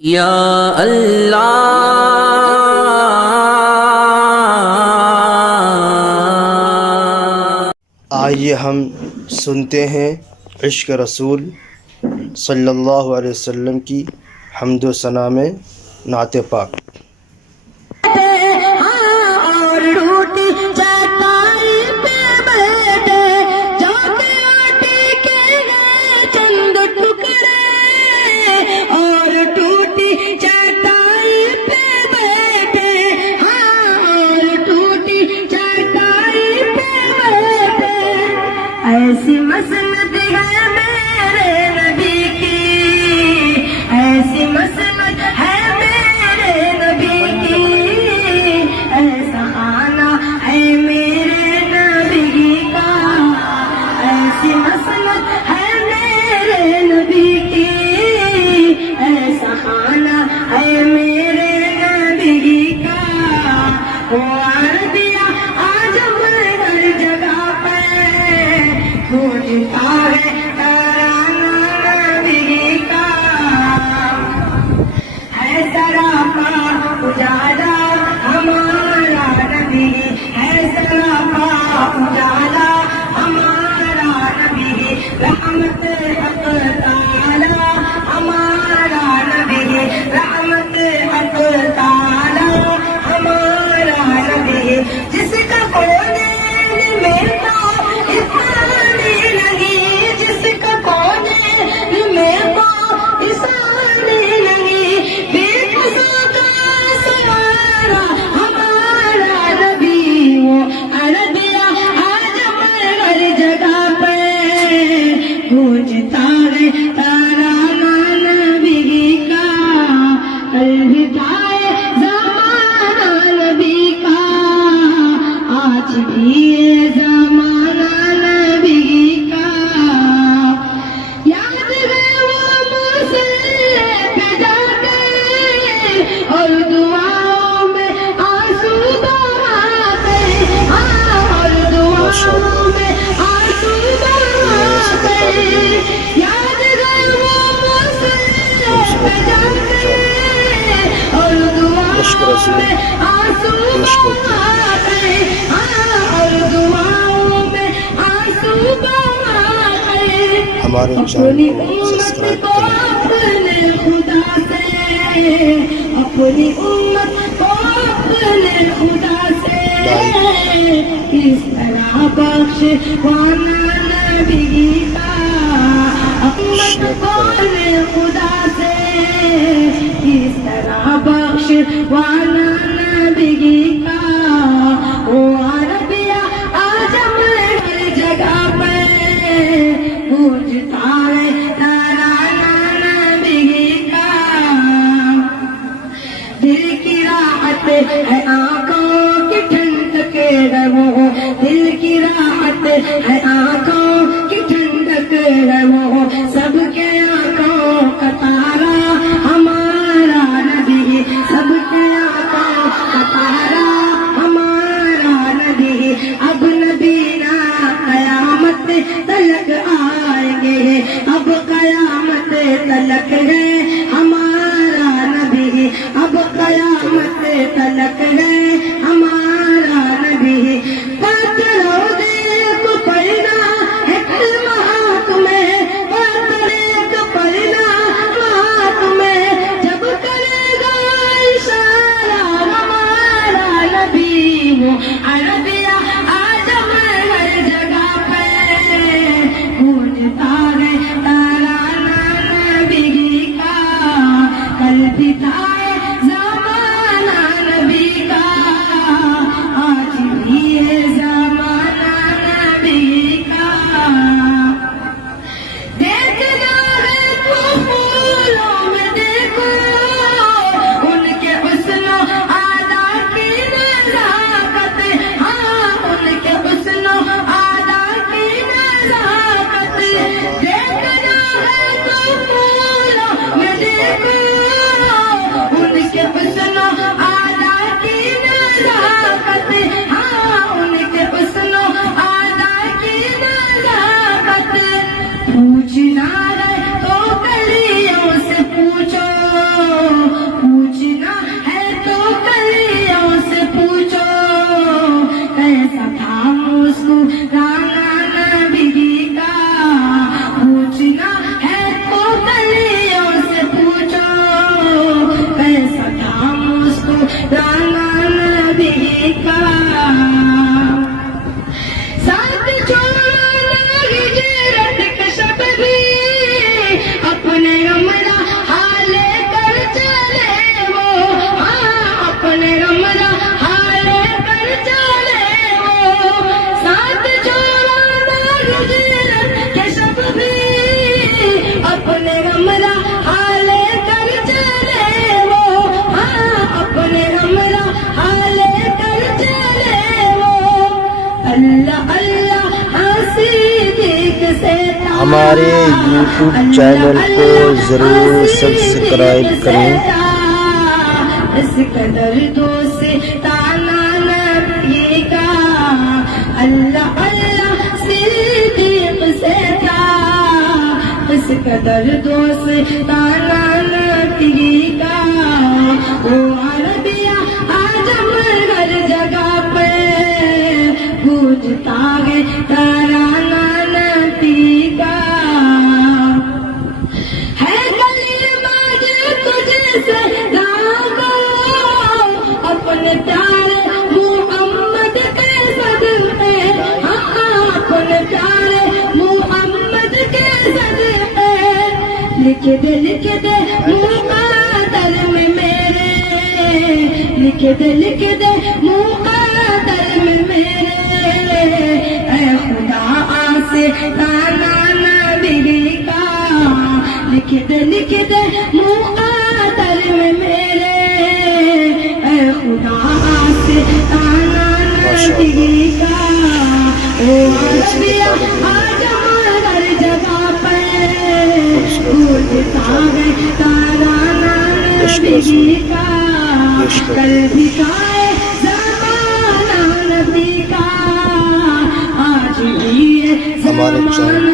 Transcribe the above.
یا اللہ آئیے ہم سنتے ہیں عشق رسول صلی اللہ علیہ وسلم کی حمد و ثنا میں نعت پاک۔ ایسی مسند ہے میرے نبی کی، ایسی مسند ہے میرے نبی کی، ایسا آنا ہے میرے نبی کا، ایسی مسند ہے میرے نبی کی، ایسا آنا ہے میرے نبی کا۔ وہ عربیہ آج ہر جگہ پہ گونجتا ہے ترانہ نبی کا، ہے سراپا اجالا ہمارا نبی، ہے سراپا اجالا ہمارا نبی، رحمت حق تعالی ہمارا نبی، رحمت حق تعالی ہمارا نبی، جس کا کونے میں گونجتا ہے ترانہ نبی کا، الوداع زمانہ نبی کا، آج بھی یہ زمانہ نبی کا۔ یاد ہے وہ مسئلے پہ جا کے اور دعاؤں میں آنسو بہاتے، اور دعاؤں میں آنسو بہاتے، یاد ہے وہ مسئلے پہ جا کے اور دعاؤں میں آنسو بہاتے، اور دعاؤں میں آنسو بہاتے۔ ہمارے چینل کو سبسکرائب کریں۔ اپنے خدا سے، اپنی امت کو اپنے خدا سے کس طرح بخشوانا نبی کا، امت کو اپنے خدا سے کس طرح بخشوانا نبی کا۔ وہ عربیہ آج ہر جگہ پہ گونجتا ہے ترانہ نبی کا، دل کی راحت ہے آنکھوں کی ٹھنڈک ہے وہ، دل کی راحت ہے آنکھوں کی ٹھنڈک ہے وہ، سب کے آنکھوں کا تارا ہمارا نبی، سب کے آنکھوں کا تارا ہمارا نبی۔ اب نبی نا قیامت تلک آئیں گے، اب قیامت تلک ہے ہمارا نبی، اب قیامت تلک ہے ہمارا نبی۔ بات روزے کو پڑھنا ہے کلمہ تمہیں، بات کو پڑھنا بات میں، جب کرے گا اشارہ ہمارا نبی، وہ عربیہ آج ہر جگہ پہ گونجتا ہے ترانہ نبی کا، الوداع زمانہ نبی کا، آج بھی یہ زمانہ نبی کا۔ دیکھنا ہے تو پھولوں میں دیکھو ان کے حسن و ادا کی نزاکت، ہاں ان کے حسن و ادا کی نزاکت، دیکھنا ہے تو پھولوں میں دیکھو ان کے حسن و ادا کی نزاکت، ہاں ان کے حسن و ادا کی نزاکت۔ پوچھنا ہے تو کلیوں سے پوچھو، ہمارے یوٹیوب چینل کو ضرور سبسکرائب کریں۔ اس قدر دوستانہ نبی کا اللہ اللہ صدیق سے تھا، اس قدر دوستانہ نبی کا وہ عربیہ آجم ہر جگہ پہ گونجتا ہے ترانہ نبی کا، ہے کلمہ جو تجھ سے گاؤں اپنے پیارے محمد کے صدقے، اپنے پیارے محمد کے صدقے، لکھ دے مقدر میں میرے، لکھ دے مقدر میں میرے، اے خدا آستانہ نبی کا، لکھ دے مقدر میں میرے، اے خدا آستانہ نبی کا، او عربیہ آجم ہر جگہ پہ گونجتا ہے ترانہ نبی کا، کل دکھائے زمانہ نبی کا، آج بھی ہے ہمارے چینل